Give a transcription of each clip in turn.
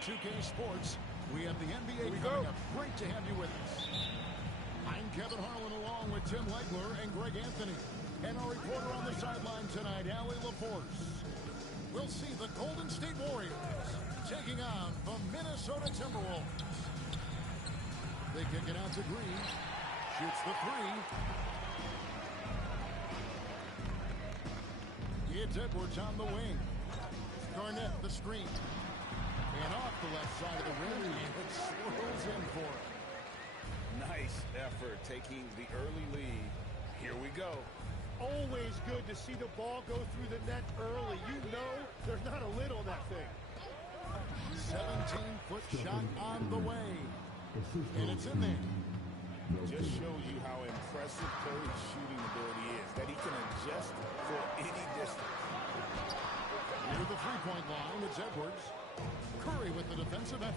2K Sports. We have the NBA coming up. Great to have you with us. I'm Kevin Harlan along with Tim Legler and Greg Anthony. And our reporter on the sideline tonight, Allie LaForce. We'll see the Golden State Warriors taking on the Minnesota Timberwolves. They kick it out to Green. Shoots the three. It's Edwards on the wing. Garnett the screen. And off the left side of the rim, and it swirls in for him. Nice effort taking the early lead. Here we go. Always good to see the ball go through the net early. You know there's not a lid on that thing. 17-foot shot on the way. And it's in there. Just shows you how impressive Curry's shooting ability is, that he can adjust for any distance. Near the three-point line, it's Edwards. Curry with the defensive effort.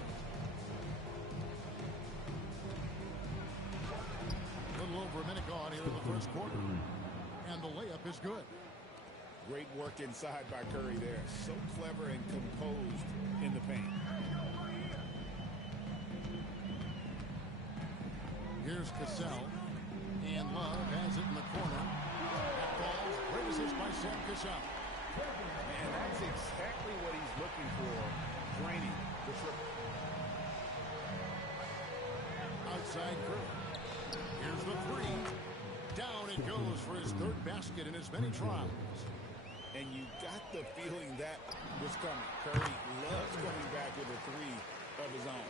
A little over a minute gone here in the first quarter. And the layup is good. Great work inside by Curry there. So clever and composed in the paint. Here's Cassell. And Love has it in the corner. That falls. Great assist by Sam Cassell. And that's exactly what he's looking for. Draining the triple. Outside Curry. Here's the three. Down it goes for his third basket in as many tries. And you got the feeling that was coming. Curry loves coming back with a three of his own.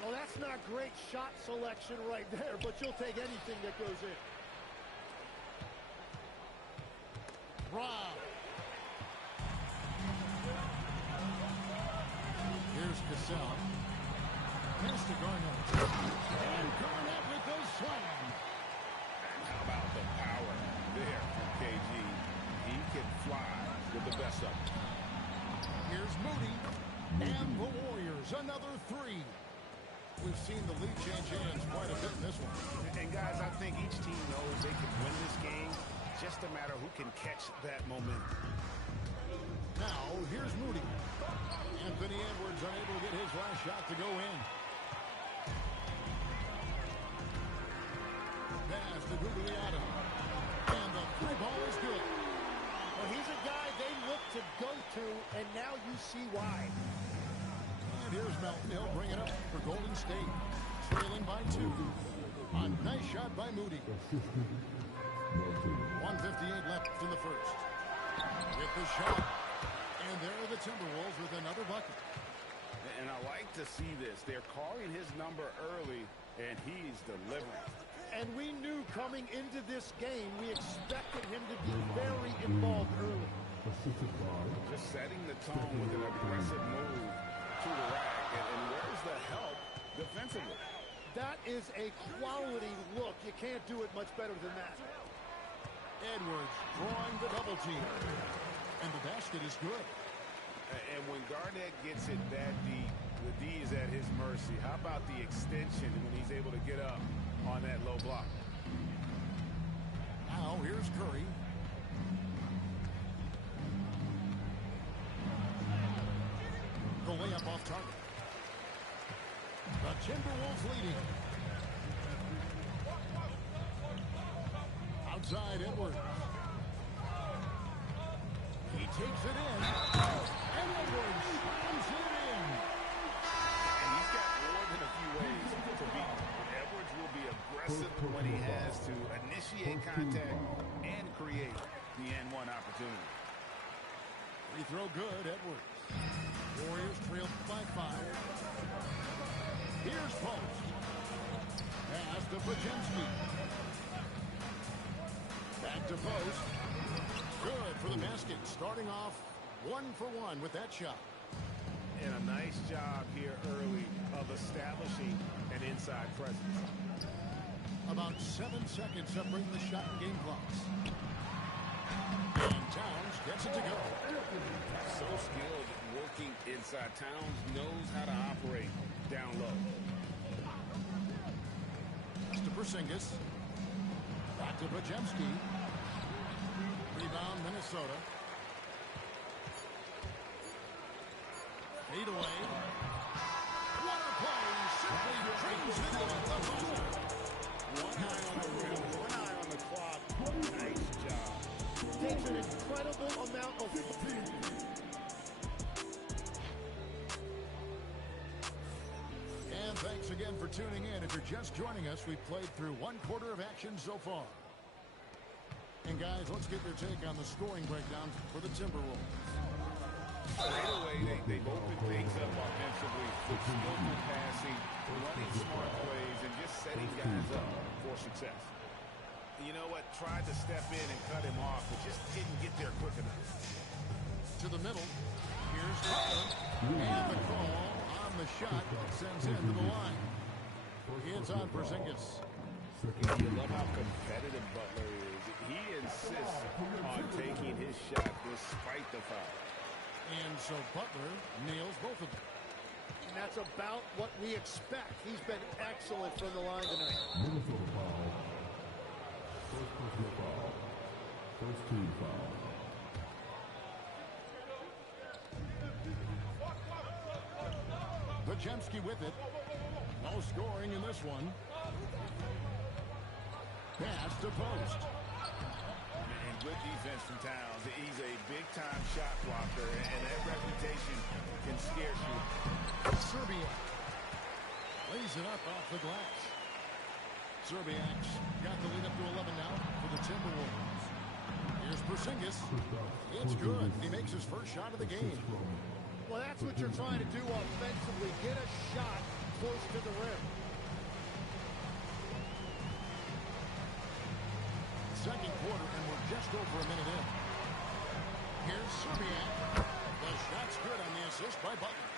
Well, that's not great shot selection right there, but you'll take anything that goes in. Brown. Here's Cassell. Pass to Garnett. And Garnett with the slam. How about the power there from KG? He can fly with the best of them. Here's Moody. And the Warriors, another three. We've seen the lead change hands quite a bit in this one. And guys, I think each team knows they can win this game. Just a matter who can catch that momentum. Now, here's Moody. Anthony Edwards unable to get his last shot to go in. Pass to Gugliotta. And the three ball is good. Well, he's a guy they look to go to, and now you see why. And here's Melton. He'll bring it up for Golden State. Trailing by 2. A nice shot by Moody. 1:58 left in the first. With the shot. And there are the Timberwolves with another bucket. And I like to see this. They're calling his number early, and he's delivering. And we knew coming into this game, we expected him to be very involved early. Just setting the tone with an aggressive move to the rack. And where's the help defensively? That is a quality look. You can't do it much better than that. Edwards drawing the double team. And the basket is good. And when Garnett gets it that deep, the D is at his mercy. How about the extension when he's able to get up on that low block? Now here's Curry. The layup off target. The Timberwolves leading. Outside Edwards. He takes it in. And Edwards slams it in. And he's got more than a few ways to beat him. Edwards will be aggressive when he has to initiate contact and create the N1 opportunity. Free throw good, Edwards. Warriors trail by 5. Here's Post. Pass to Podziemski. Back to Post. Good for the basket. Starting off 1 for 1 with that shot. And a nice job here early of establishing an inside presence. About 7 seconds separating the shot and game clocks. And Towns gets it to go. So skilled working inside. Towns knows how to operate down low. Pass to Porzingis. Back to Podziemski. Rebound, Minnesota. Fade away. Slams it in at the buzzer. One eye on the rim, one eye on the clock. Nice job. Takes an incredible amount of... And thanks again for tuning in. If you're just joining us, we've played through one quarter of action so far. And guys, let's get your take on the scoring breakdown for the Timberwolves. Right away, they've opened things up offensively with skillful passing, running smart plays, and just setting guys up for success. You know what? Tried to step in and cut him off, but just didn't get there quick enough. To the middle. Here's Butler. And the call on the shot that sends him to the line. It's on Porzingis. You love how competitive Butler is. He insists on taking his shot despite the foul. And so Butler nails both of them. And that's about what we expect. He's been excellent from the line tonight. Minnesota foul. First personal foul. First team foul. Podziemski with it. No scoring in this one. Pass to post. And good defense from Towns. He's a big-time shot blocker, and that reputation can scare you. Serbiak lays it up off the glass. Serbiak's got the lead up to 11 now for the Timberwolves. Here's Porzingis. It's good. He makes his first shot of the game. Well, that's what you're trying to do offensively. Get a shot close to the rim. Second quarter, and we're just over a minute in. Here's Serbiak. The shot's good on the assist by Butler.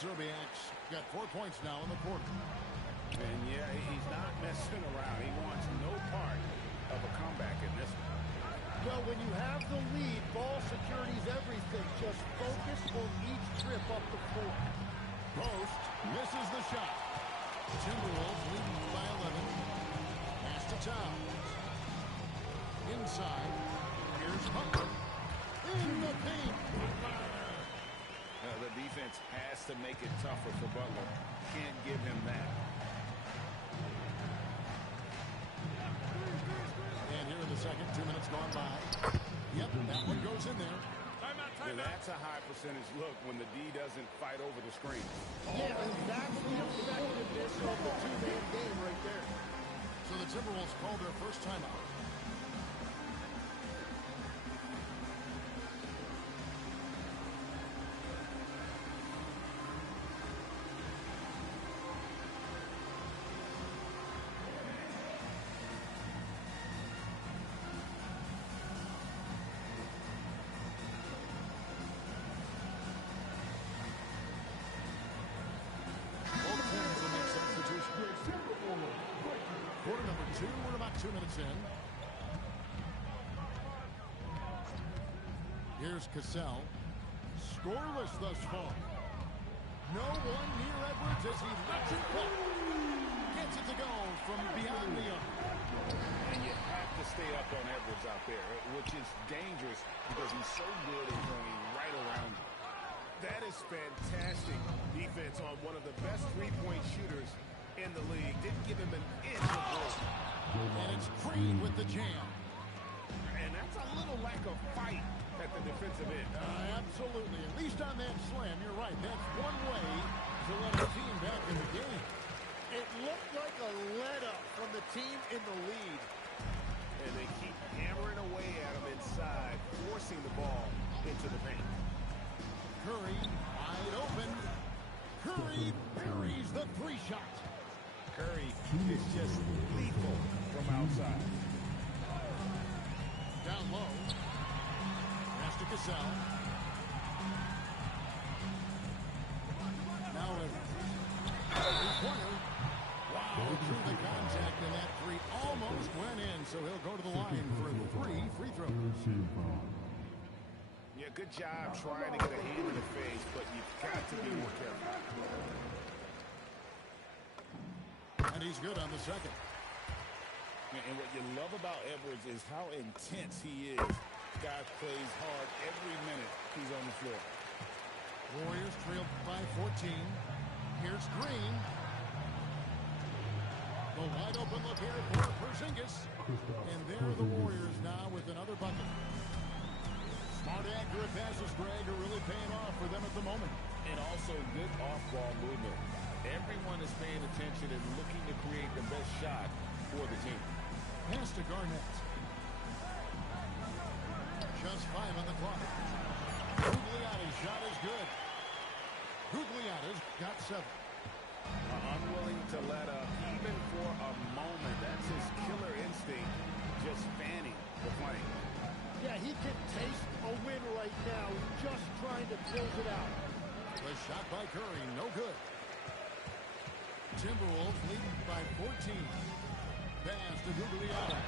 Serbiak's got 4 points now in the quarter. And yeah, he's not messing around. He wants no part of a comeback in this one. Well, when you have the lead, ball security is everything. Just focus on each trip up the floor. Post misses the shot. Timberwolves leading by 11. Pass to Towns. Inside. Here's Butler. In the paint. The defense has to make it tougher for Butler. Can't give him that. And here in the second, 2 minutes gone by. Yep, that one goes in there. Yeah, that's a high percentage look when the D doesn't fight over the screen. Yeah, and that's the effectiveness of the two-man game right there. So the Timberwolves call their first timeout. Quarter number 2, we're about 2 minutes in. Here's Cassell. Scoreless thus far. No one near Edwards as he lets it go. Gets it to go from beyond the arc. And you have to stay up on Edwards out there, which is dangerous because he's so good at going right around you. That is fantastic defense on one of the best three-point shooters in the league. Didn't give him an inch of room. And it's Green with the jam. And that's a little lack of fight at the defensive end. Absolutely. At least on that slam, you're right. That's one way to let a team back in the game. It looked like a let-up from the team in the lead. And they keep hammering away at him inside, forcing the ball into the paint. Curry wide open. Curry buries the three-shot. Curry is just lethal from outside. Down low. Pass to Cassell. Now three-pointer. Wow, through the contact, and that three almost went in, so he'll go to the line for 3 free throws. Yeah, good job trying to get a hand in the face, but you've got to be more careful. And he's good on the second. And what you love about Edwards is how intense he is. Guy plays hard every minute he's on the floor. Warriors trail by 14. Here's Green. A wide open look here for Porzingis. And there are the Warriors now with another bucket. Smart, accurate passes, Greg, are really paying off for them at the moment. And also good off-ball movement. Everyone is paying attention and looking to create the best shot for the team. Pass to Garnett. Just 5 on the clock. Gugliotta's shot is good. Gugliotta's got 7. Unwilling to let up even for a moment. That's his killer instinct, just fanning the flame. Yeah, he can taste a win right now. He's just trying to close it out. The shot by Curry, no good. Timberwolves leading by 14. Pass to Gugliotta.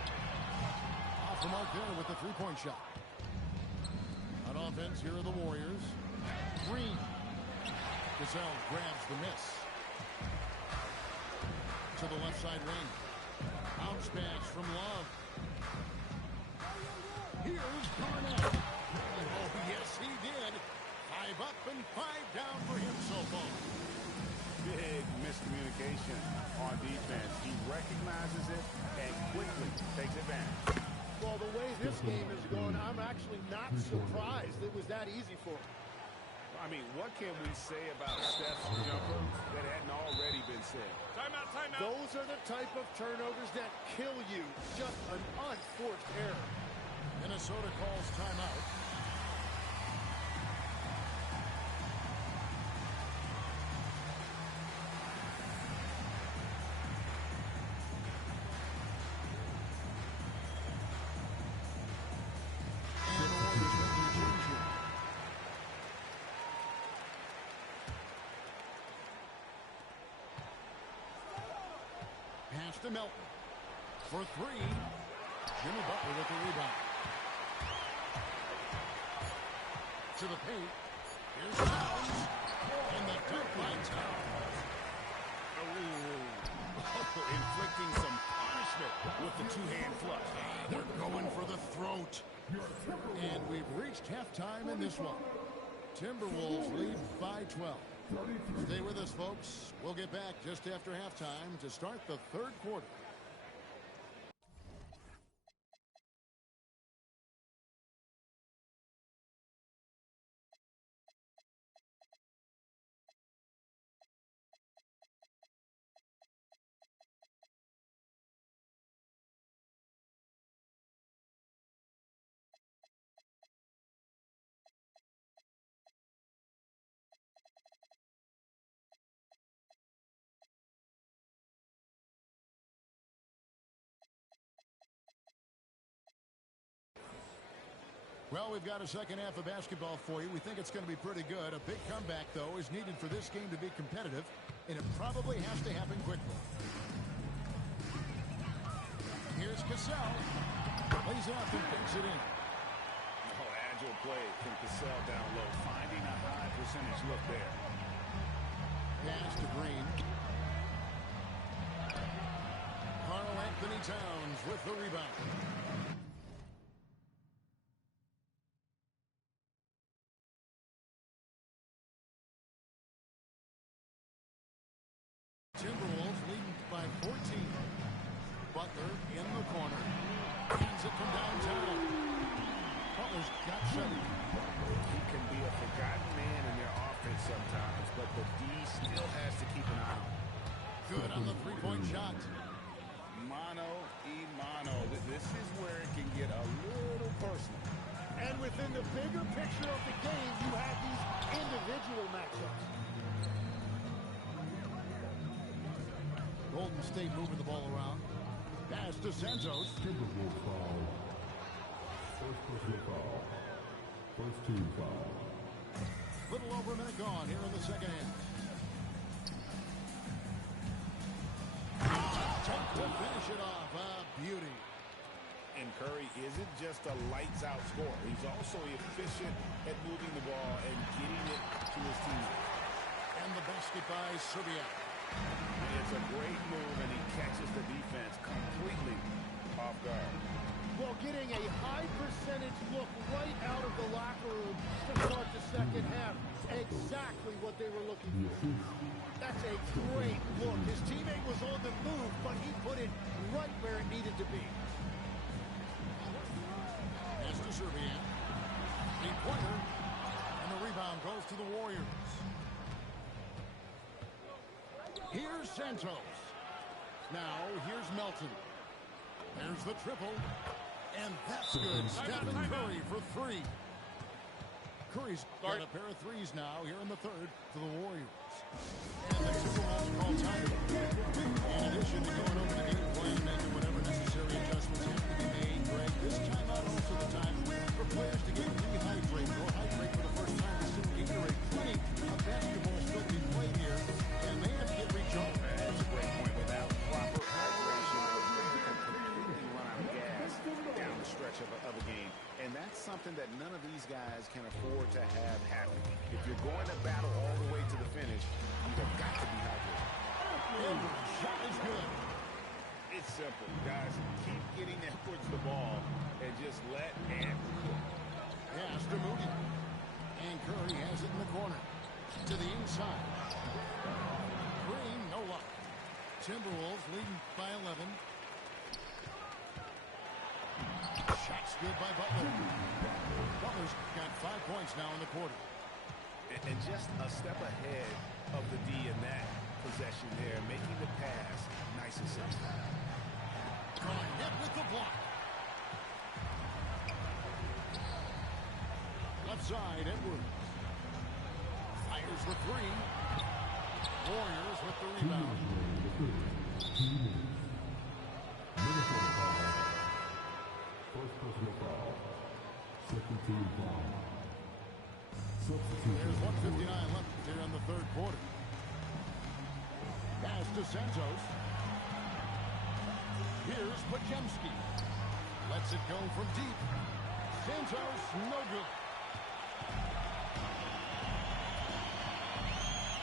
Off the mark there with the three-point shot. On offense, here are the Warriors. Green. Gasol grabs the miss. To the left side wing. Bounce pass from Love. Here's Garnett. Oh, yes, he did. 5 up and 5 down for him so far. Big miscommunication on defense. He recognizes it and quickly takes advantage. Well, the way this game is going, I'm actually not surprised it was that easy for him. I mean, what can we say about Steph's jumper that hadn't already been said? Timeout, timeout. Those are the type of turnovers that kill you. Just an unforced error. Minnesota calls timeout. Pass to Melton. For 3. Jimmy Butler with the rebound. To the paint. Here's Towns. And the dunk by Towns. Inflicting some punishment with the two-hand flush. They're going for the throat. And we've reached halftime in this one. Timberwolves lead by 12. Stay with us, folks. We'll get back just after halftime to start the third quarter. Well, we've got a second half of basketball for you. We think it's going to be pretty good. A big comeback, though, is needed for this game to be competitive, and it probably has to happen quickly. Here's Gasol. Lays it up and picks it in. Oh, agile play from Gasol down low, finding a high percentage look there. Pass to Green. Karl-Anthony Towns with the rebound. Timberwolves leading by 14. Butler in the corner. Hands it from downtown. Butler's got 7. He can be a forgotten man in their offense sometimes, but the D still has to keep an eye on him. Good on the three-point shot. Mano y mano. This is where it can get a little personal. And within the bigger picture of the game, you have these individual matchups. Golden State moving the ball around. Pass to Santos. Timberwolves foul. First personal foul. First team foul. Little over a minute gone here in the second half. Tough to finish it off. Beauty. And Curry isn't just a lights-out scorer. He's also efficient at moving the ball and getting it to his teammates. And the basket by Serbia. It's a great move, and he catches the defense completely off guard. Well, getting a high percentage look right out of the locker room to start the second half. Exactly what they were looking for. That's a great look. His teammate was on the move, but he put it right where it needed to be. Pass to Serbian. Three-pointer. And the rebound goes to the Warriors. Here's Santos. Now, here's Melton. There's the triple. And that's good. Stephen Curry for three. Curry's got a pair of threes now here in the third for the Warriors. And the Timberwolves call time. In addition to going over the game plan and making whatever necessary adjustments have to be made, Greg, this timeout also the time for players to get rehydrated or hydrate for the first time this Gatorade. Plenty of basketball still being played here, and they have to get recharged. That's a great point. Without proper hydration, they can completely run out of gas down the stretch of a game. And that's something that none of these guys can afford to have happen. If you're going to battle all the way to the finish, you've got to be hydrated. Edwards' shot is good. It's simple, guys. Keep getting Edwards the ball and just let Edwards cook. Pass to Moody. And Curry has it in the corner. To the inside. Green, no luck. Timberwolves leading by 11. Shots good by Butler. Butler's got 5 points now in the quarter. And just a step ahead of the D in that possession there, making the pass nice and simple. Going hit with the block. Left side, Edwards. Fires the three. Warriors with the rebound. First personal foul. Second team foul. Substitution. There's 1:59 left here in the third quarter. Pass to Santos. Here's Podziemski. Lets it go from deep. Santos, no good.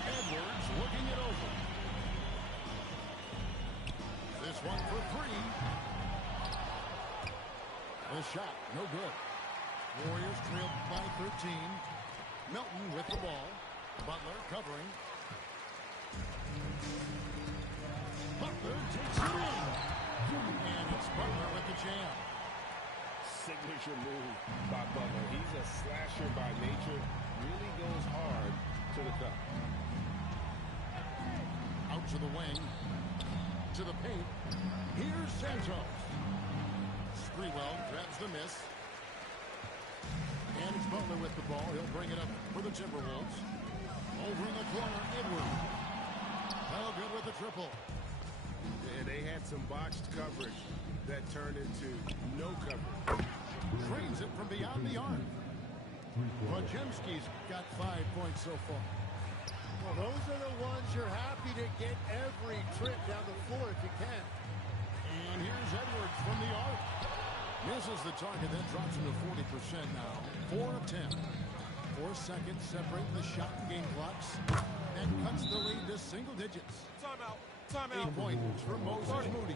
Edwards looking it over. This one for three. The shot, no good. Warriors trail by 13. Melton with the ball. Butler covering. Butler takes it in. And it's Butler with the jam. Signature move by Butler. He's a slasher by nature. Really goes hard to the cup. Out to the wing. To the paint. Here's Santos. Sprewell grabs the miss. And it's Butler with the ball. He'll bring it up for the Timberwolves. Over in the corner, Edwards. Oh, good with the triple. And they had some botched coverage that turned into no coverage. Trains it from beyond the arc. Podziemski's got 5 points so far. Well, those are the ones you're happy to get every trip down the floor if you can. And here's Edwards from the arc. Misses the target. That drops him to 40% now. 4 of 10. 4 seconds separating the shot and game clocks. And cuts the lead to single digits. Timeout. 8 points for Moses Moody.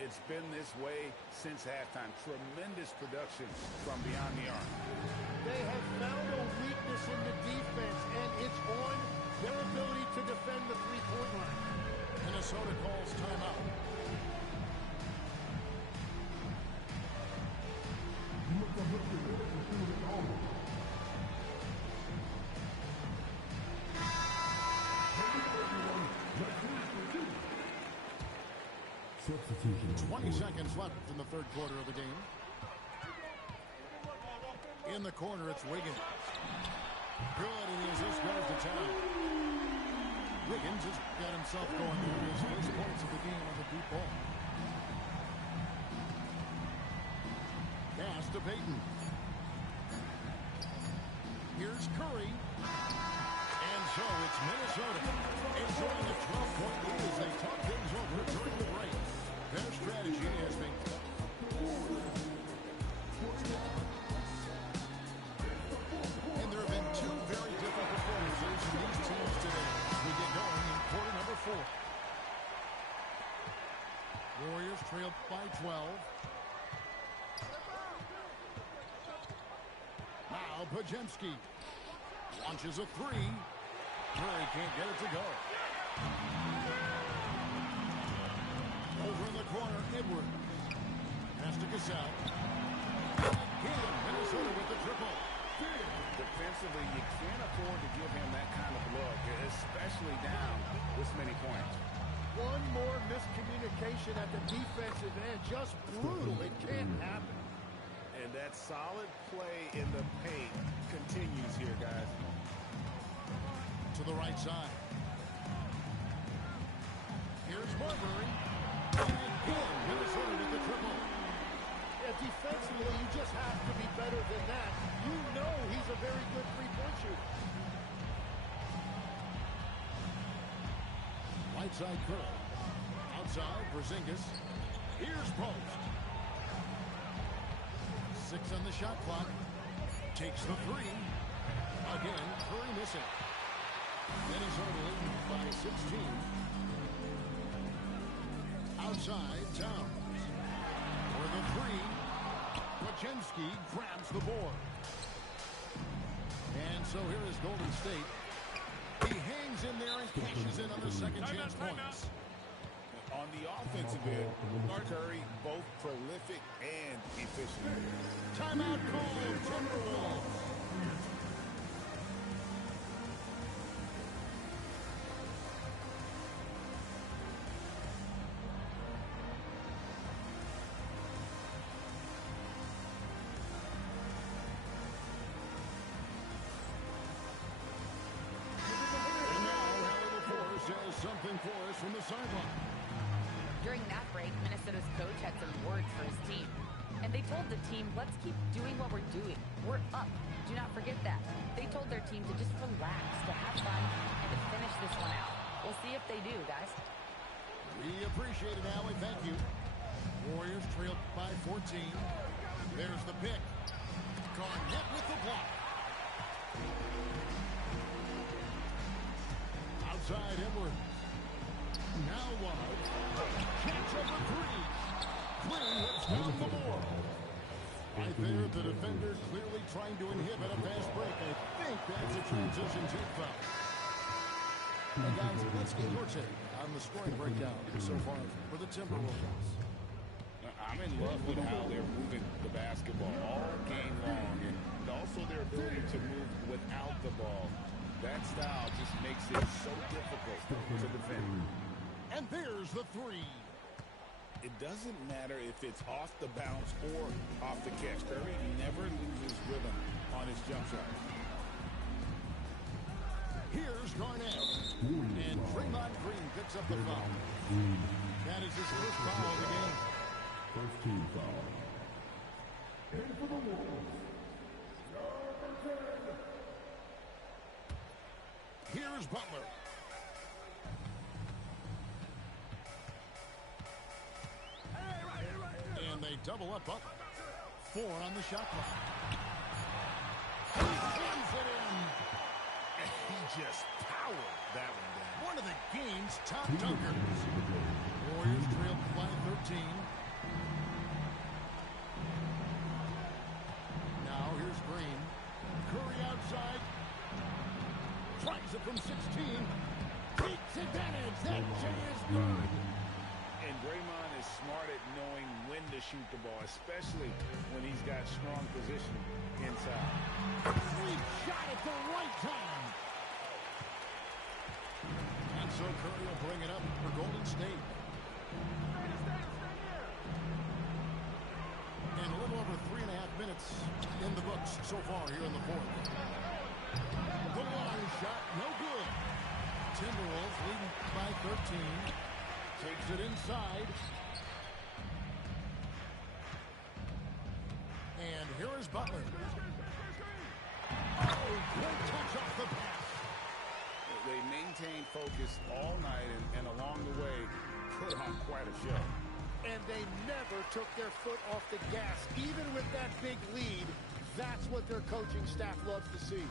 It's been this way since halftime. Tremendous production from beyond the arc. They have found a weakness in the defense, and it's on their ability to defend the three-point line. Minnesota calls timeout. Substitution. 20 seconds left in the third quarter of the game. In the corner, it's Wiggins. Good, and as this goes to town. Wiggins has got himself going there. His first points of the game on the deep ball. Pass to Payton. Here's Curry. And so it's Minnesota enjoying a 12-point lead as they talk things over during the break. Their strategy has been and there have been two very different performances in these teams today. We get going in quarter number 4. Warriors trail by 12. Pajemski launches a three. Curry can't get it to go. Over in the corner, Edwards. Has to Gasol. Again, Minnesota with the triple. Defensively, you can't afford to give him that kind of look, especially down this many points. One more miscommunication at the defensive end. Just brutal. It can't happen. And that solid play in the paint continues here, guys. To the right side. Here's Marbury. And again, Minnesota with the triple. Yeah, defensively, you just have to be better than that. You know he's a very good three-point shooter. Right side Curry. Outside, Porzingis. Here's Post. 6 on the shot clock. Takes the three. Again, Curry missing. Minnesota leading by 16. Outside, Towns. For the three. Pajemski grabs the board. And so here is Golden State. He hangs in there and cashes in on the second chance points. On the offensive end, Curry both prolific and efficient. Timeout call, Timberwolves. Something for us from the sideline. During that break, Minnesota's coach had some words for his team. And they told the team, let's keep doing what we're doing. We're up. Do not forget that. They told their team to just relax, to have fun, and to finish this one out. We'll see if they do, guys. We appreciate it, Allie. Thank you. Warriors trail by 14. There's the pick. Garnett with the block. Outside Edwards. Now Love. Catch over three. Green hits down the board. Right there, the defender clearly trying to inhibit a fast break. I think that's a transition take foul. Hey guys, let's get your take on the scoring breakdown so far for the Timberwolves. I'm in love with how they're moving the basketball all game long, and also their ability to move without the ball. That style just makes it so difficult to defend. And there's the three. It doesn't matter if it's off the bounce or off the catch. Curry never loses rhythm on his jump shot. Here's Garnett. And Draymond Green picks up the foul. That is his first foul of the game. First team foul. In for the Wolves. Here's Butler. And they double up Butler. 4 on the shot clock. He slams it in. And he just powered that one down. One of the game's top dunkers. Warriors trail by 13. Now here's Green. Curry outside. Tries it from 16. Takes advantage. That J is good. And Draymond is smart at knowing when to shoot the ball, especially when he's got strong position inside. Sweet shot at the right time. And so Curry will bring it up for Golden State. And a little over 3.5 minutes in the books so far here in the fourth. The long shot, no good. Timberwolves leading by 13. Takes it inside. And here is Butler. Oh, great touch off the pass. They maintained focus all night and along the way put on quite a show. And they never took their foot off the gas. Even with that big lead, that's what their coaching staff loves to see.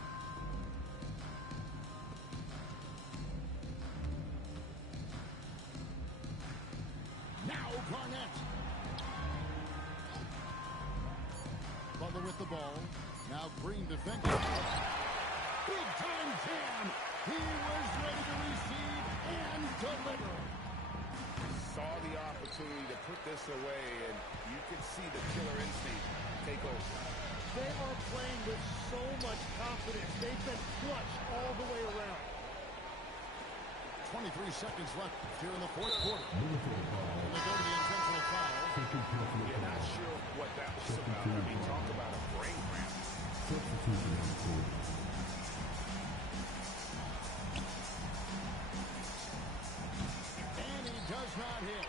Now Garnett. Butler with the ball. Now Green defending. Big time jam. He was ready to receive and deliver. Saw the opportunity to put this away, and you can see the killer instinct take over. They are playing with so much confidence. They've been clutch all the way around. 23 seconds left here in the fourth quarter. And they go to the intentional foul. You're not sure what that was about. I mean, talk about a brain cramp. And he does not hit.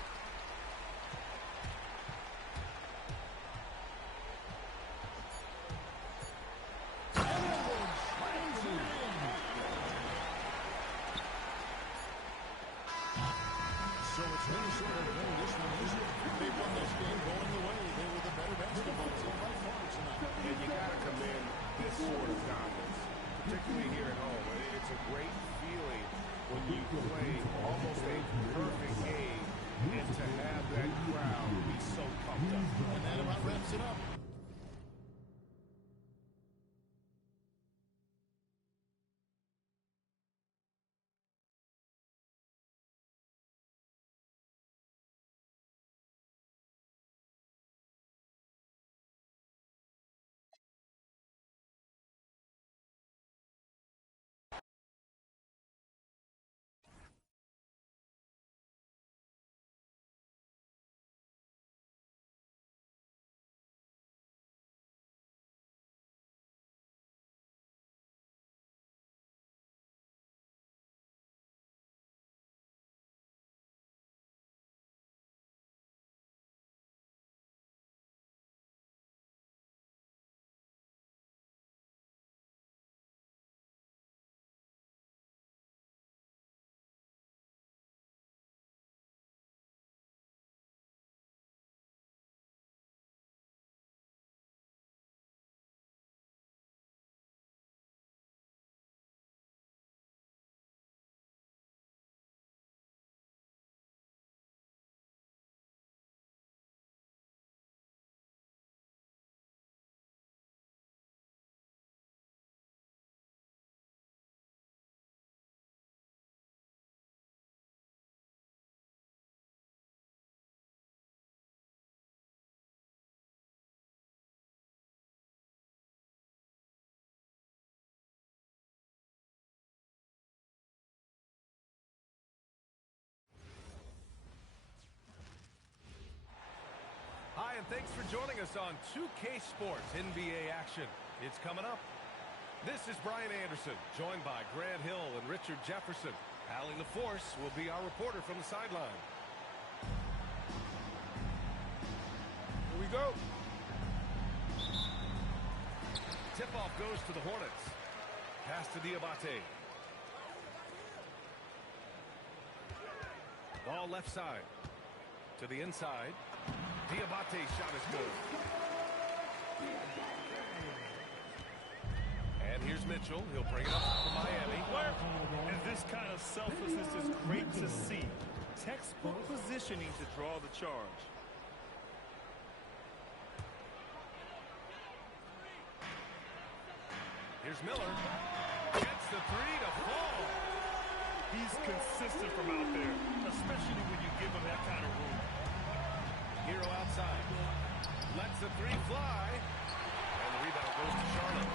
So it's Minnesota winning this one easily. They won this game going away. They were the better basketball team by far tonight. And you got to commend this sort of dominance, particularly here at home. It's a great feeling when you play almost a perfect game and to have that crowd be so pumped up. And that about wraps it up. Hi, and thanks for joining us on 2K Sports NBA action. It's coming up. This is Brian Anderson, joined by Grant Hill and Richard Jefferson. Allie LaForce will be our reporter from the sideline. Here we go. Tip-off goes to the Hornets. Pass to Diabate. Ball left side. To the inside. Diabate's shot is good. And here's Mitchell. He'll bring it up for Miami. And this kind of selflessness is great to see. Textbook positioning to draw the charge. Here's Miller. Gets the three to fall. He's consistent from out there, especially when you give him that kind of room. Hero outside. Lets the three fly. And the rebound goes to Charlotte.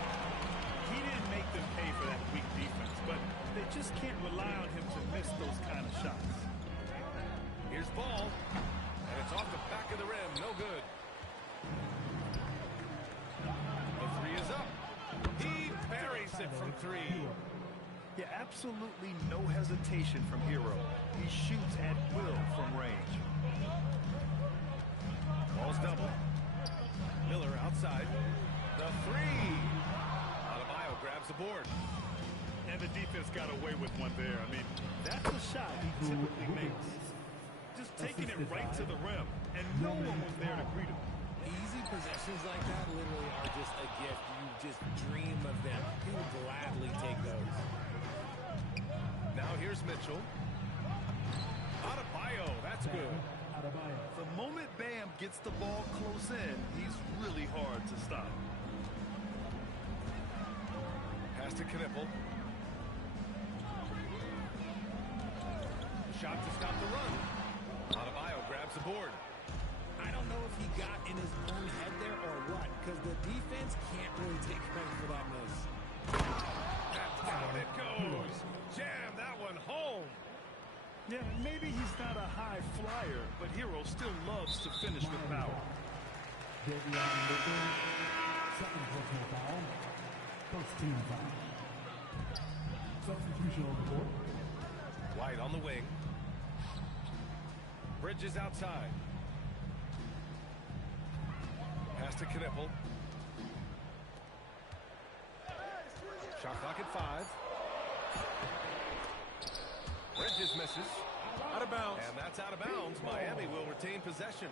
He didn't make them pay for that weak defense, but they just can't rely on him to miss those kind of shots. Here's Ball. And it's off the back of the rim. No good. The three is up. He buries it from three. Yeah, absolutely no hesitation from Hero. He shoots at will from range. Ball's double. Miller outside. The three. Adebayo grabs the board. And the defense got away with one there. I mean, that's a shot he typically makes. Just taking it right to the rim, and no one was there to greet him. Easy possessions like that literally are just a gift. You just dream of them. He will gladly take those. Now here's Mitchell. Adebayo, that's good. The moment Bam gets the ball close in, he's really hard to stop. Pass to Knipple. Shot to stop the run. Adebayo grabs the board. I don't know if he got in his own head there or what, because the defense can't really take credit for that miss. And down it goes. Jam that one home. Yeah, maybe he's not a high flyer, but Hero still loves to finish with power. Second personal foul. First team foul. Substitution on the court. White on the wing. Bridges outside. Pass to Knipple. Shot clock at 5. Bridges misses. Out of bounds. And that's out of bounds. Miami will retain possession.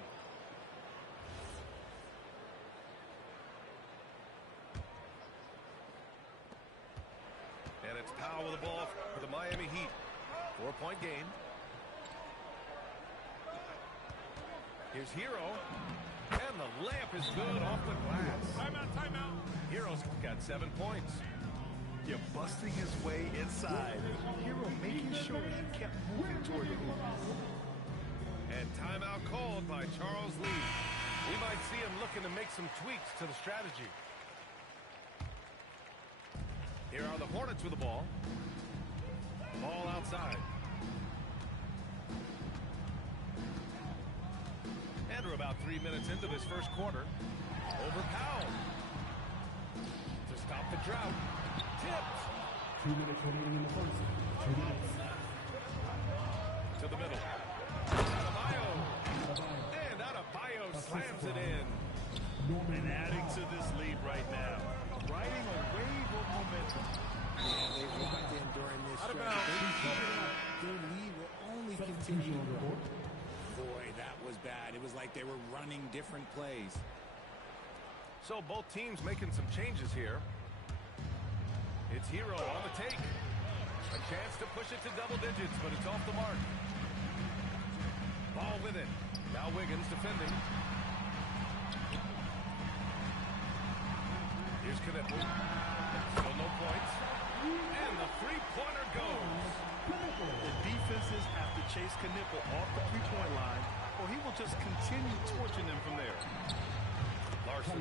And it's Powell with the ball for the Miami Heat. 4-point game. Here's Hero. And the layup is good off the glass. Timeout, timeout. Hero's got 7 points. You're busting his way inside. Hero making sure he kept moving toward the hoop. And timeout called by Charles Lee. We might see him looking to make some tweaks to the strategy. Here are the Hornets with the ball. Ball outside. And we're about 3 minutes into this first quarter. Over Powell. To stop the drought. Tipped. 2 minutes remaining in the first. 2 minutes. To the middle. Adebayo. And Adebayo slams it in. And adding to this lead right now. Riding a wave of momentum. Yeah, they've locked in during this Out of stretch. bounds. They keep it up. Their lead will only continue to grow. Boy, that was bad. It was like they were running different plays. So both teams making some changes here. It's Hero on the take. A chance to push it to double digits, but it's off the mark. Ball with it. Now Wiggins defending. Here's Knipple. Still no points. And the three-pointer goes. The defenses have to chase Knipple off the three-point line, or he will just continue torching them from there. Larson.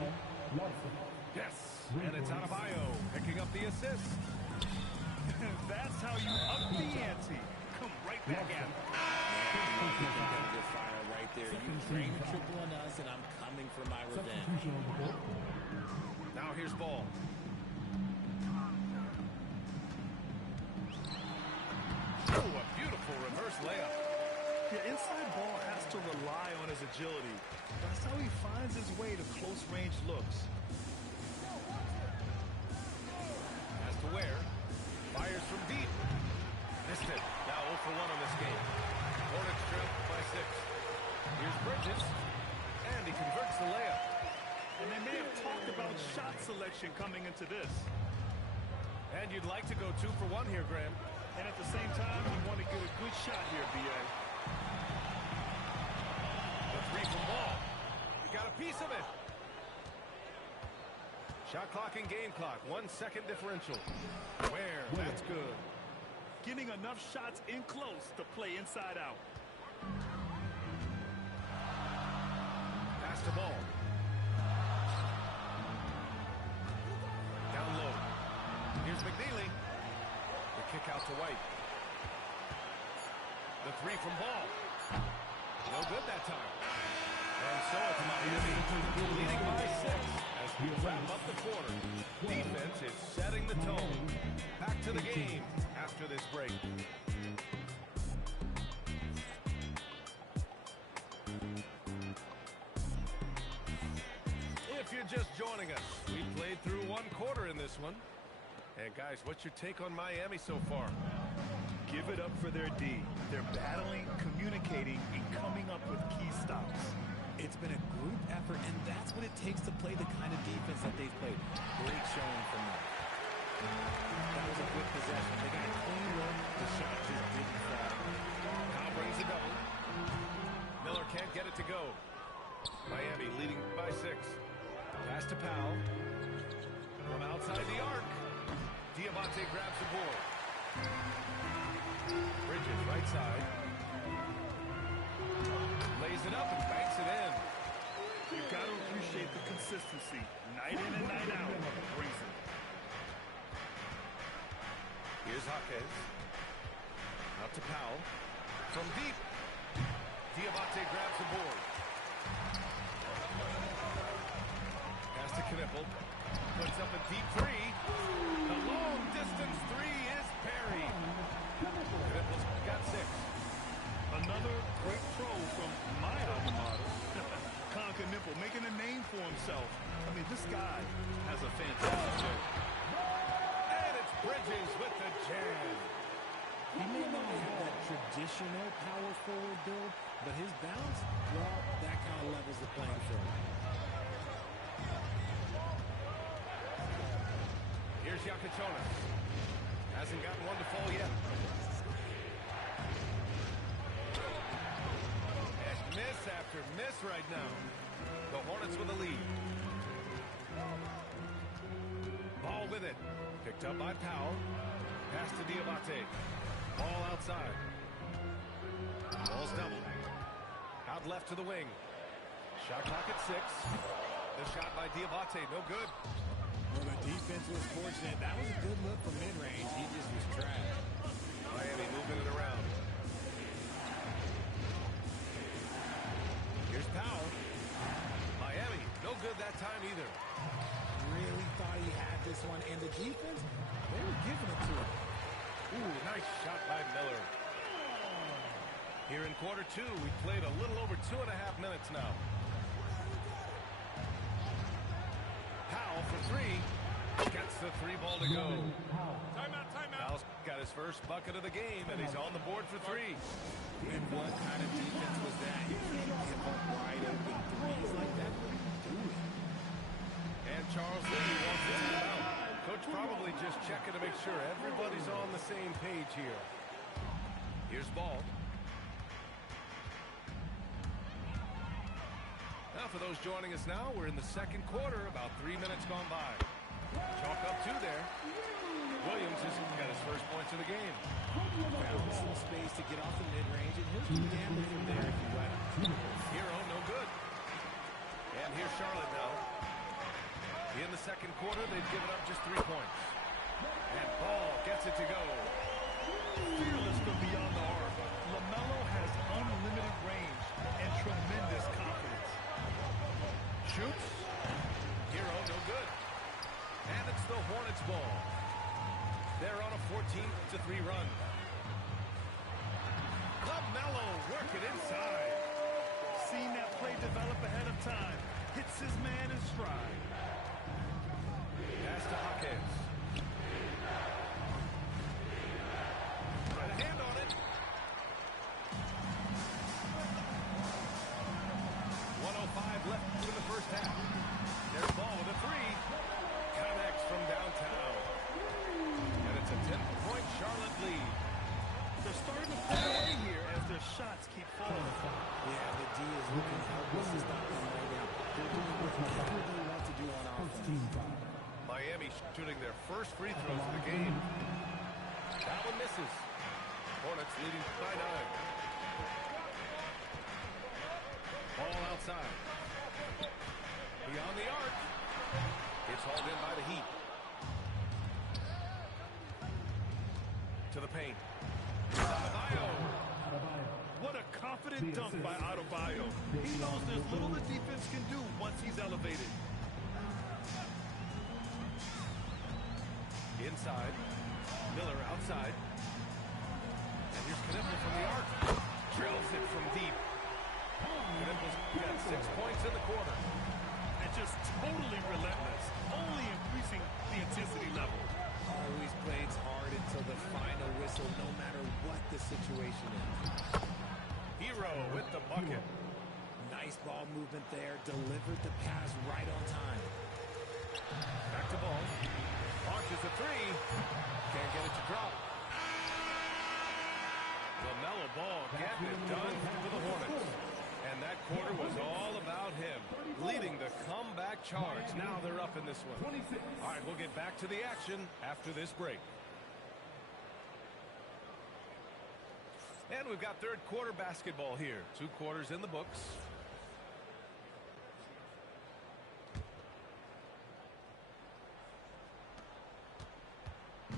Yes. And it's Adebayo picking up the assist. That's how you up the ante. Come right back at him. Competitive fire right there. You drain a triple on us, and I'm coming for my revenge. Substitution on the court. Now here's Ball. Oh, a beautiful reverse layup. Yeah, inside Ball has to rely on his agility. That's how he finds his way to close-range looks. Has to Ware. Fires from deep. Missed it. Now 0 for 1 on this game. Hornets trail by 6. Here's Bridges. And he converts the layup. And they may have talked about shot selection coming into this. And you'd like to go 2 for 1 here, Graham. And at the same time, you want to get a good shot here, B.A. The 3 from Ball. You got a piece of it. Shot clock and game clock. 1 second differential. Ware. That's good. Getting enough shots in close to play inside out. Pass the ball. Down low. Here's McNeely. The kick out to White. The 3 from Ball. No good that time. And so it's Miami leading by 6 as we wrap up the quarter. Defense is setting the tone. Back to the game after this break. If you're just joining us, we played through 1 quarter in this one. And guys, what's your take on Miami so far? Give it up for their D. They're battling, communicating, and coming up with key stops. It's been a group effort, and that's what it takes to play the kind of defense that they've played. Great showing from them. That was a good possession. They got a clean look. The shot just didn't fall. Powell brings the double. Miller can't get it to go. Miami leading by 6. Pass to Powell. From outside the arc. Diabate grabs the board. Bridges, right side. Lays it up and banks it in. You've got to appreciate the consistency. Night in and night out brings it. Here's Jaquez. Out to Powell. From deep. Diabate grabs the board. Pass to Knipple. Puts up a deep three. The long distance three is buried. Knipple's got 6. Another great throw from my alma mater. Conker Knipple making a name for himself. I mean, this guy has a fantastic game. And it's Bridges with the jam. He may not have that traditional power forward build, but his bounce, well, that kind of levels the playing field. Here's Yakichonis. Hasn't gotten one to fall yet. And miss after miss right now. The Hornets with the lead. Ball with it. Picked up by Powell. Pass to Diabate. Ball outside. Ball's doubled. Out left to the wing. Shot clock at 6. The shot by Diabate, no good. Well, the defense was fortunate. That was a good look from mid-range. He just was trapped. Miami moving it around. Here's Powell. Miami, no good that time either. Really thought he had this one. And the defense, they were giving it to him. Ooh, nice shot by Miller. Here in quarter 2, we played a little over 2.5 minutes now. Powell for 3. Gets the 3 ball to go. Timeout, timeout. Powell's got his first bucket of the game, and he's on the board for 3. And what kind of defense was that? You can't give up wide open threes like that. What are you doing? And Charles Lee wants to team out. Coach probably just checking to make sure everybody's on the same page here. Here's Ball. Now for those joining us now, we're in the second quarter, about 3 minutes gone by. Chalk up 2 there. Williams has got his first points of the game. Found some space to get off the mid-range, and he'll be gambling from there if you let him. Hero, no good. And here's Charlotte now. In the second quarter, they've given up just 3 points. And Ball gets it to go. Fearless from beyond the arc. LaMelo has unlimited range and tremendous confidence. Shoots. Hero, no good. And it's the Hornets ball. They're on a 14-3 run. LaMelo working inside. Seen that play develop ahead of time. Hits his man in stride. Pass to Jaquez. Got a hand on it. 1:05 left in the first half. There's Ball with a 3. Connects from downtown. And it's a 10-point Charlotte lead. They're starting to pull away here as their shots keep falling. Yeah, the D is looking helpless to stop them right now. They're doing whatever they want to do on offense. Miami shooting their first free throws of the game. That one misses. Hornets leading by 9. Ball outside. Beyond the arc. It's hauled in by the Heat. To the paint. Adebayo. What a confident dunk by Adebayo. He knows there's little the defense can do once he's elevated. Inside. Miller outside. And here's Knipple from the arc. Drills it from deep. Knipple's got 6 points in the quarter. And just totally relentless. Only increasing the intensity level. Always plays hard until the final whistle, no matter what the situation is. Hero with the bucket. Nice ball movement there. Delivered the pass right on time. Back to Ball. Launches a 3. Can't get it to drop. LaMelo Ball getting it done for the Hornets. And that that quarter was all about him, leading the comeback charge. Now they're up in this one. All right, we'll get back to the action after this break. And we've got third quarter basketball here. 2 quarters in the books.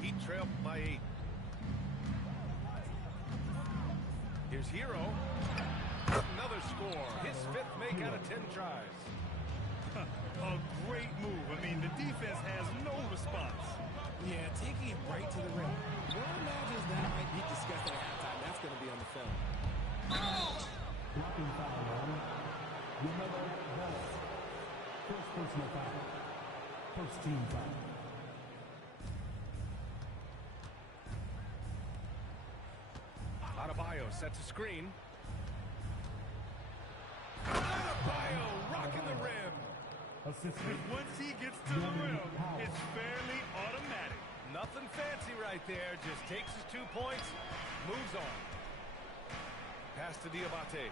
Heat trail by 8. Here's Hero. Another score. His 5th make out of 10 tries. A great move. I mean, the defense has no response. Yeah, taking it right to the rim. One imagines that might be discussed at halftime. That's going to be on the film. Blocking foul. Remember that. First personal foul. First team foul. Adebayo sets a screen. Adebayo rocking the rim. Assistant. Once he gets to the rim, it's fairly automatic. Nothing fancy right there. Just takes his 2 points, moves on. Pass to Diabate.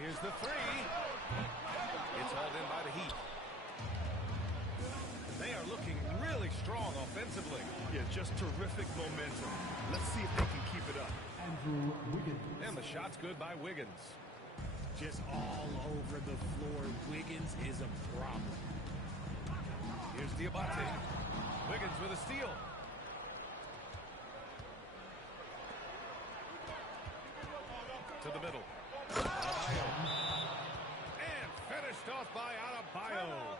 Here's the 3. It's hauled in by the Heat. They are looking really strong offensively. Yeah, just terrific momentum. Let's see if they can keep it up. Andrew Wiggins. And the shot's good by Wiggins. Just all over the floor. Wiggins is a problem. Here's Diabate. Wiggins with a steal. To the middle. Adebayo. And finished off by Adebayo.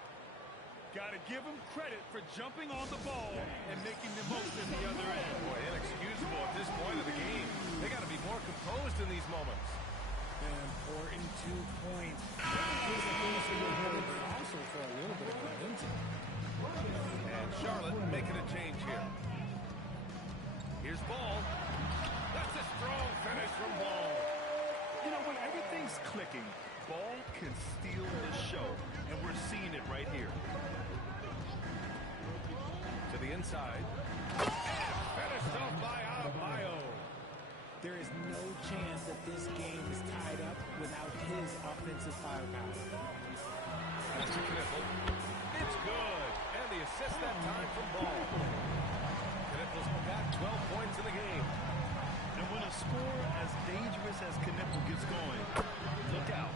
Got to give him credit for jumping on the ball and making the most in the other end. Boy, inexcusable at this point of the game. They got to be more composed in these moments. An important 2 points. Here's a finisher you're holding also for a little bit of momentum. And Charlotte making a change here. Here's Ball. That's a strong finish from Ball. You know, when everything's clicking, Ball can steal the show, and we're seeing it right here. To the inside. And finished off by Adebayo. There is no chance that this game is tied up without his offensive firepower. That's to Kniffel. It's good. And the assist that time from Ball. Kniffel's got 12 points in the game. And when a scorer as dangerous as Kniffel gets going, look out.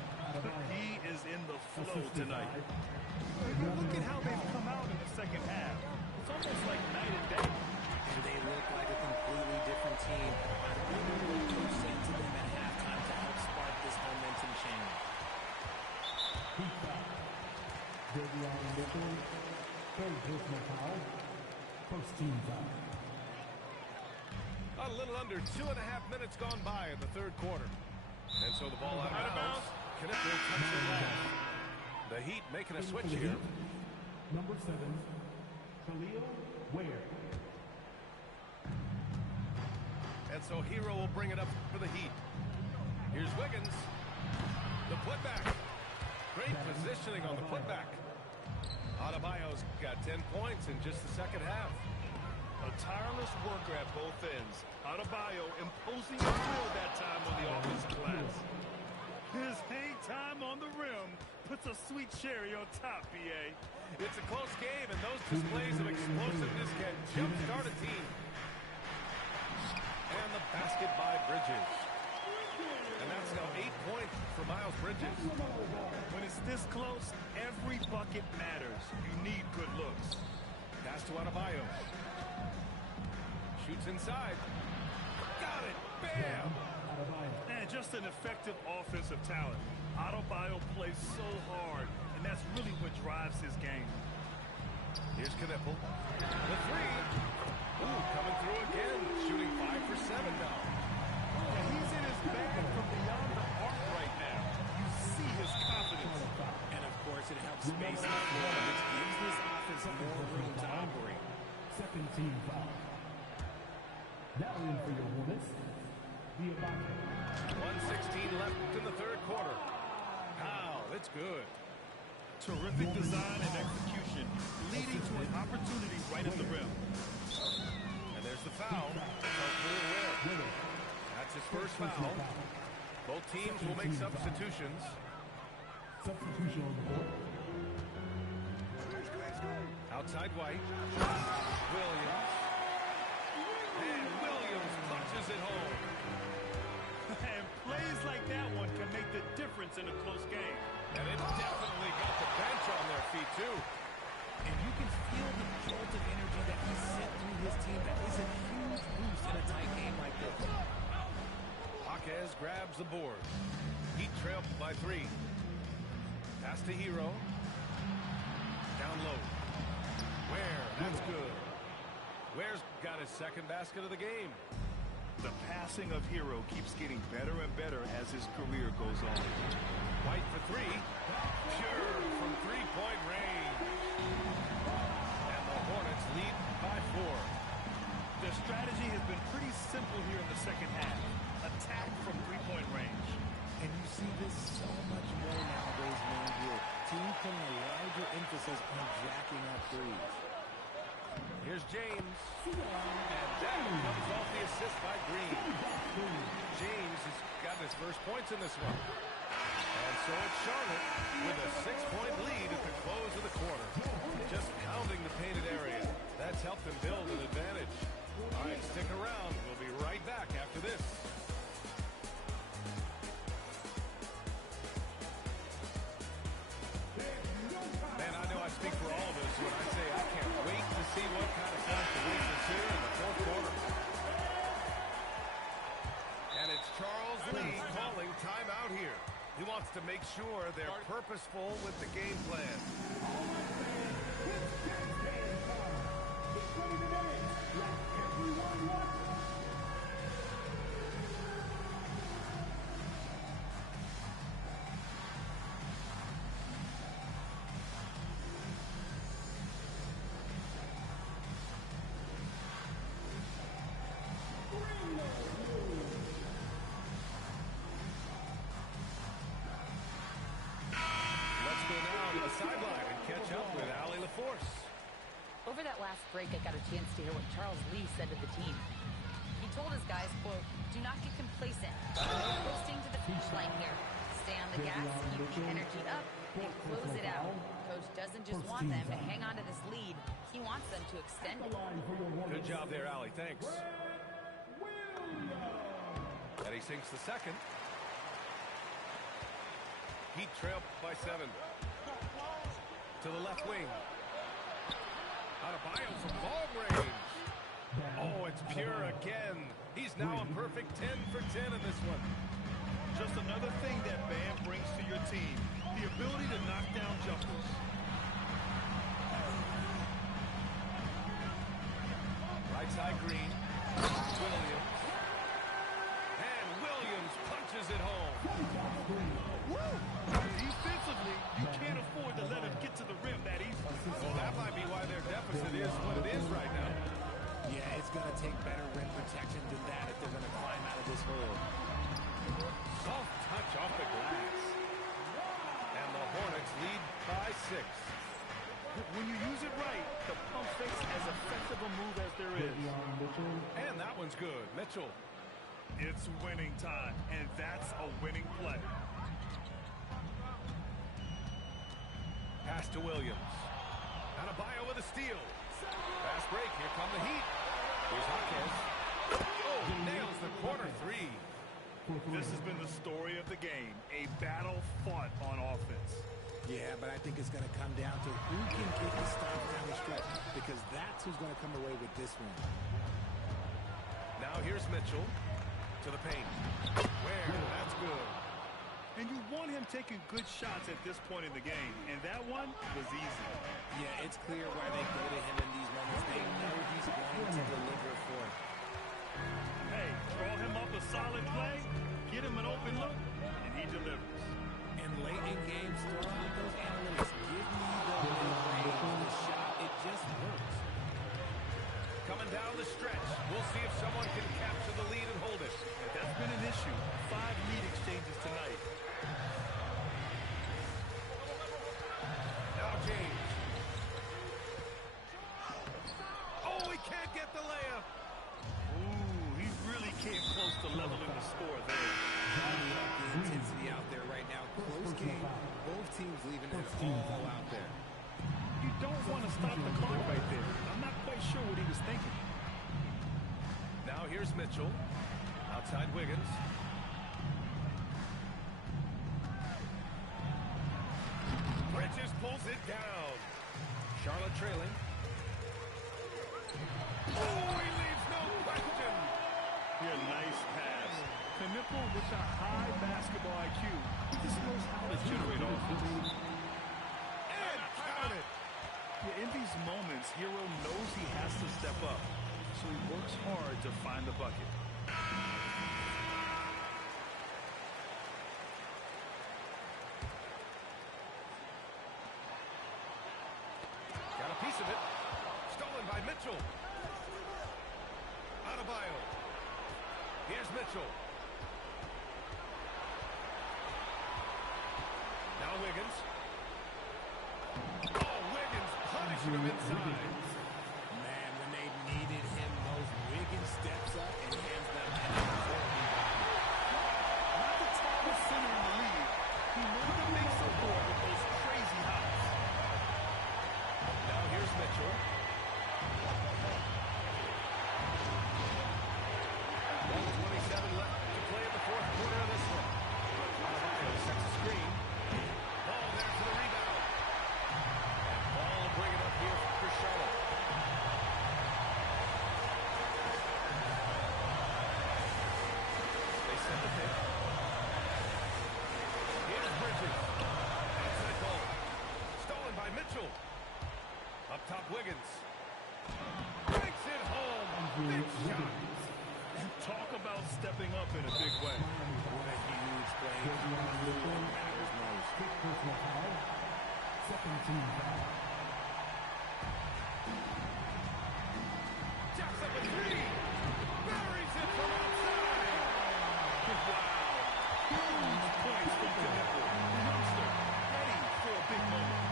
He is in the flow tonight. Look at how they've come out in the second half. It's almost like night and day. And they look like a completely different team. I wonder what Coach said to them at halftime to help spark this momentum change. Davion Mitchell. Third personal foul. First team foul. A little under 2.5 minutes gone by in the third quarter. And so the ball out of bounds. Kniffel touch it last. The Heat making a switch here. Number 7, Khalil Ware. And so Hero will bring it up for the Heat. Here's Wiggins. The putback. Great positioning on the putback. Adebayo's got 10 points in just the second half. A tireless worker at both ends. Adebayo imposing his will that time on the offensive glass. His hang time on the rim puts a sweet cherry on top, BA. It's a close game, and those displays of explosiveness can jumpstart a team. And the basket by Bridges. And that's now 8 points for Miles Bridges. When it's this close, every bucket matters. You need good looks. Pass to Adebayo. Shoots inside. Got it. Bam! And just an effective offensive talent. Adebayo plays so hard, and that's really what drives his game. Here's Kniffel. The 3. Ooh, coming through again. Shooting 5 for 7 now. And he's in his bag from beyond the arc right now. You see his confidence. And of course, it helps space the floor, which gives this offense more room to operate. Second team foul. Now in for your women's. Diabate. 1:16 left in the third quarter. Wow, that's good. Terrific design and execution, leading to an opportunity right at the rim. And there's the foul. That's his first foul. Both teams will make substitutions. Substitution on the board. Outside White. Williams. And Williams punches it home. And plays like that one can make the difference in a close game. And it definitely got the bench on their feet, too. And you can feel the jolt of energy that he sent through his team. That is a huge boost in a tight game like this. Jaquez grabs the board. Heat trailed by 3. Pass to Hero. Down low. Ware, that's good. Ware's got his second basket of the game. The passing of Hero keeps getting better and better as his career goes on. White for 3. Pure from three-point range. And the Hornets lead by 4. Their strategy has been pretty simple here in the second half. Attack from three-point range. And you see this so much more nowadays, man, here. Teams putting a larger emphasis on jacking up threes. Here's James. And that comes off the assist by Green. James has got his first points in this one. And so it's Charlotte with a 6-point lead at the close of the quarter. Just pounding the painted area. That's helped them build an advantage. All right, stick around. We'll be right back after this. Man, I know I speak for all of us when I say I can't wait to see what kind of finish the Leafs is here in the fourth quarter. And it's Charles Lee calling timeout here. He wants to make sure they're purposeful with the game plan. Sideline and catch up with Allie LaForce. Over that last break, I got a chance to hear what Charles Lee said to the team. He told his guys, quote, do not get complacent. No coasting to the finish line here. Stay on the gas, keep the energy up, and close it out. Coach doesn't just want them to hang on to this lead. He wants them to extend it. Good job there, Allie. Thanks. And he sinks the second. Heat trail by 7. To the left wing. Adebayo from ball range. Oh, it's Pure again. He's now a perfect 10 for 10 in this one. Just another thing that Bam brings to your team. The ability to knock down jumpers. Right side Green. Williams. And Williams punches it home. Defensively, you can't afford to let him get to the rim that easy. Well, that might be why their deficit is what it is right now. Yeah, it's going to take better rim protection than that if they're going to climb out of this hole. Soft touch off the glass. And the Hornets lead by 6. When you use it right, the pump fake's as effective a move as there is. And that one's good. Mitchell. It's winning time, and that's a winning play. Pass to Williams. Adebayo with a steal. Fast break. Here come the Heat. Here's Jaquez. Oh, nails the corner 3. This has been the story of the game. A battle fought on offense. Yeah, but I think it's going to come down to who can get the stop down the stretch, because that's who's going to come away with this one. Now here's Mitchell to the paint. Where? That's good. And you want him taking good shots at this point in the game, and that one was easy. Yeah, it's clear why they go to him in these moments. They know he's going to deliver for him. Hey, draw him up a solid play, get him an open look, and he delivers. And late in games, throw out those analytics. Give me the mid-range, the shot. It just works. Coming down the stretch. We'll see if someone can capture the lead and hold it. That's been an issue. 5 lead exchanges tonight. Now James. Oh, he can't get the layup. Ooh, he really came close to leveling the score there. intensity out there right now. Close game. Both teams leaving it all out there. You don't want to stop the clock right there. I'm not quite sure what he was thinking. Now here's Mitchell. Outside Wiggins. Bridges pulls it down. Charlotte trailing. Oh, he leaves no question. Here, nice pass. Knipple with a high basketball IQ. He just knows how to generate offense. And count it. Yeah, in these moments, Hero knows he has to step up, so he works hard to find the bucket. Got a piece of it. Stolen by Mitchell. Adebayo. Here's Mitchell. Now Wiggins. Oh, Wiggins punishing him inside. Man, when they needed him, those Wiggins steps up and hands them an Not the tallest center in the league. He more than makes up for it with those crazy hops. Now here's Mitchell. 1:27 left to play in the fourth quarter of this one. Adebayo sets a screen. Ball there for the rebound. And Ball will bring it up here for Charlotte. They set the pick. Here's Bridges. Outside ball. Stolen by Mitchell. Up top, Wiggins. Takes it home. Big shot. Talk about stepping up in a big way. what a huge play. Personal foul. Second team foul. Jacks up a three. Buries it from outside. Wow. Huge points from Knipple. Youngster, ready for a big moment.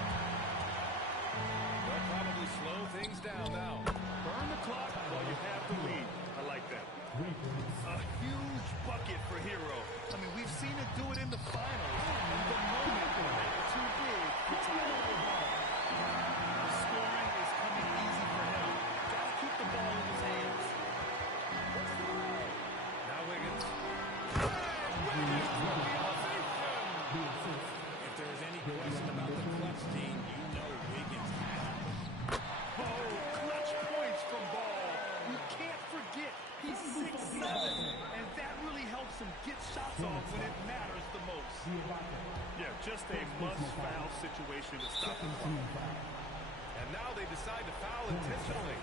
They'll probably slow things down now. Burn the clock while you have the lead. I like that. A huge bucket for Hero. I mean, we've seen it do it in the finals. And the moment too big for Tyler. The scoring is coming easy for him. Got to keep the ball in his hands. Now Wiggins. Wiggins with the ovation. If there's any question about the clutch team, you know Wiggins has it. Oh, clutch points from Ball. You can't forget he's 6'7", and that really helps him get shots off when it matters the most. Yeah, just a must-foul situation to stop the clock. And now they decide to foul intentionally.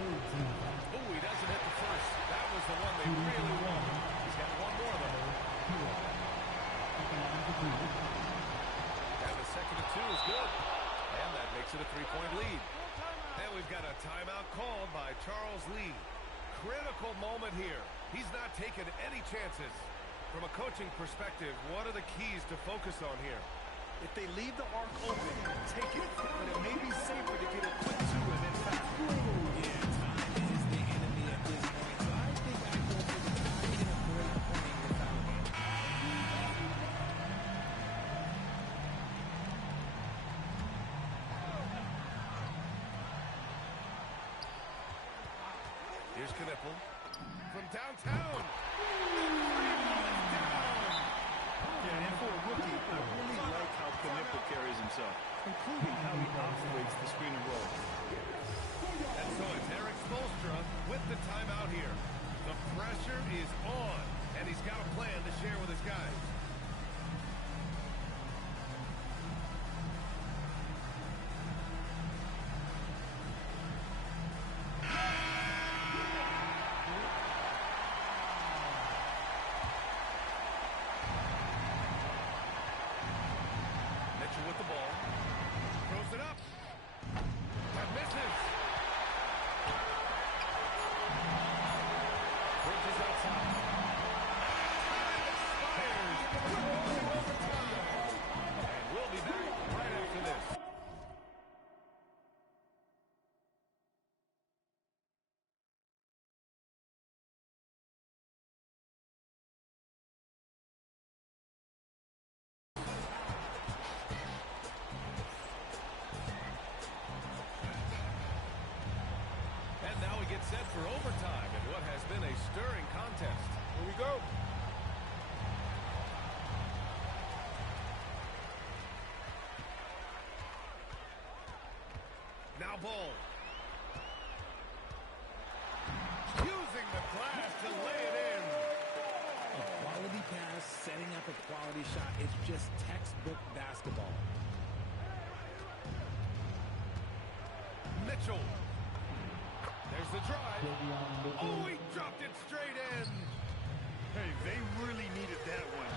Oh, he doesn't hit the first. That was the one they really wanted. He's got one more, though. And the second and two is good. And that makes it a three-point lead. And we've got a timeout called by Charles Lee. Critical moment here. He's not taking any chances. From a coaching perspective, what are the keys to focus on here? If they leave the arc open, take it. But it may be safer to get a quick two and then foul. Yeah, time is the enemy at this point. So I think I go for the tie and a great point in the foul game. Here's Knipple from downtown. The three-ball is down. Yeah, and for a rookie, I really like how Knipple carries himself, including how he operates the screen and roll. And so it's Eric Spoelstra with the timeout here. The pressure is on, and he's got a plan to share with his guys. Mitchell with the ball. Throws it up. That misses. Bridges outside. Time expires. get set for overtime in what has been a stirring contest. Here we go. Now ball. Using the glass to lay it in. A quality pass, setting up a quality shot. It's just textbook basketball. Mitchell. There's the drive. Oh, he dropped it straight in. Hey, they really needed that one.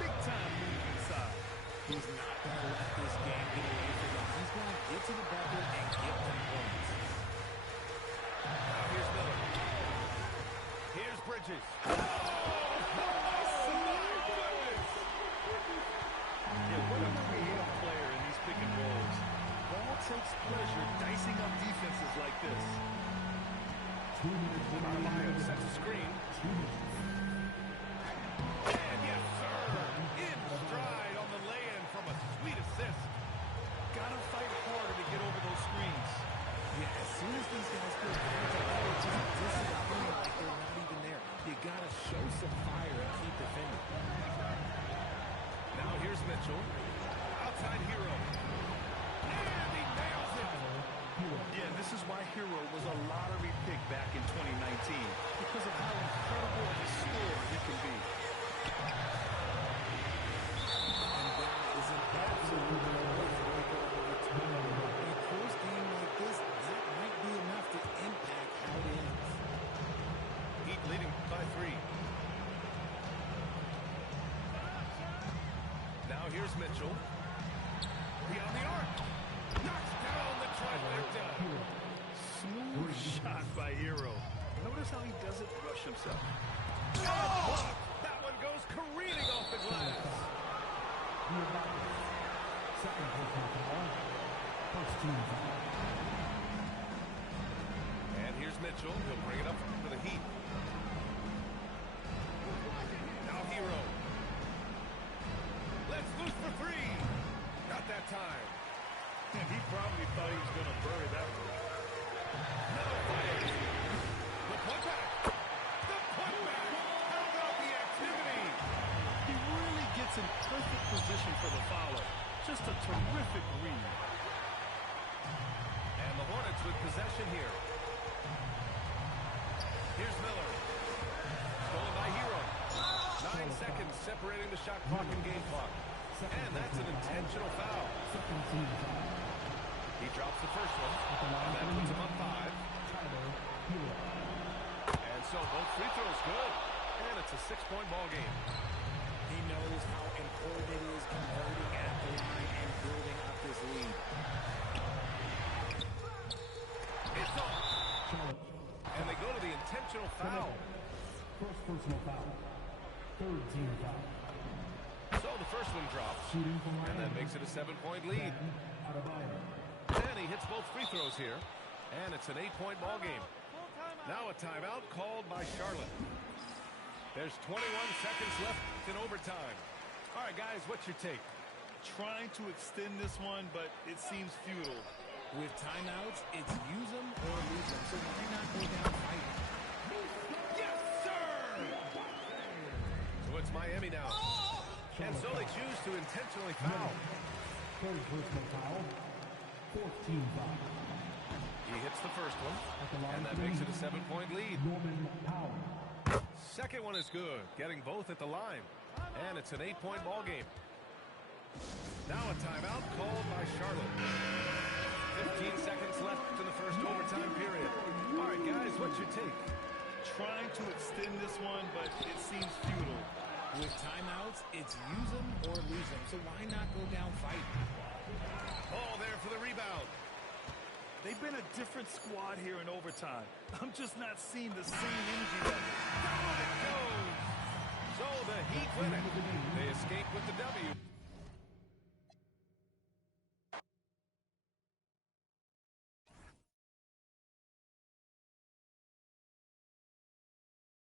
Big time move inside. He's not going to let this game get away from him. He's going to get to the bucket and get them points. Now here's Miller. Here's Bridges. Yeah, what a creative player in these pick and rolls. Ball takes pleasure dicing up defenses like this. Carlisle sets a screen. And yes, sir. In stride on the lay-in from a sweet assist. Gotta fight harder to get over those screens. Yeah, as soon as these guys feel comfortable, it's just disappearing like they're not even there. You gotta show some fire and keep defending. Now here's Mitchell. Outside Hero. And he nails it. Yeah, this is why Hero was a lottery pick back in 2019 because of how incredible of a scorer he can be. And that is an absolute in a close game like this, that might be enough to impact how it ends. Heat leading by 3. Now here's Mitchell. Beyond the arc. Knocks down the trifecta. Smooth shot by Hero. Notice how he doesn't rush himself. Oh, that one goes careening off the glass. Second personal foul. First team foul. And here's Mitchell. He'll bring it up for the Heat. Now Hero. Let's loose for 3. Not that time. And he probably thought he was going to bury that one. Miller fires. The putback. The putback. How about the activity? He really gets in perfect position for the follow. Just a terrific read. And the Hornets with possession here. Here's Miller. Stolen by Hero. 9 seconds separating the shot clock and game clock. And that's an intentional foul. Second team foul. He drops the first one. And that puts him up 5. Tyler Hero. And so both free throws good. And it's a 6-point ball game. He knows how important it is converting at the line and building up this lead. It's off. Charlotte. And they go to the intentional foul. First personal foul. Third team foul. So the first one drops. Shooting from And that makes it a 7-point lead. Adebayo. And he hits both free throws here. And it's an 8-point ball game. Now a timeout called by Charlotte. There's 21 seconds left in overtime. All right, guys, what's your take? Trying to extend this one, but it seems futile. With timeouts, it's use them or lose them. So why not go down fighting? Yes, sir. So it's Miami now. And so they choose to intentionally foul. Third personal foul. Fourth team foul. He hits the first one. At the line And that for the makes it Heat, a 7-point lead. Norman Powell. Second one is good, getting both at the line. And it's an 8-point ball game. Now a timeout called by Charlotte. 15 seconds left in the first overtime period. All right, guys, what's your take? Trying to extend this one, but it seems futile. With timeouts, it's use them or lose them. So why not go down fighting? Ball there for the rebound. They've been a different squad here in overtime. I'm just not seeing the same energy level. Down it goes. So the Heat win it. They escape with the W.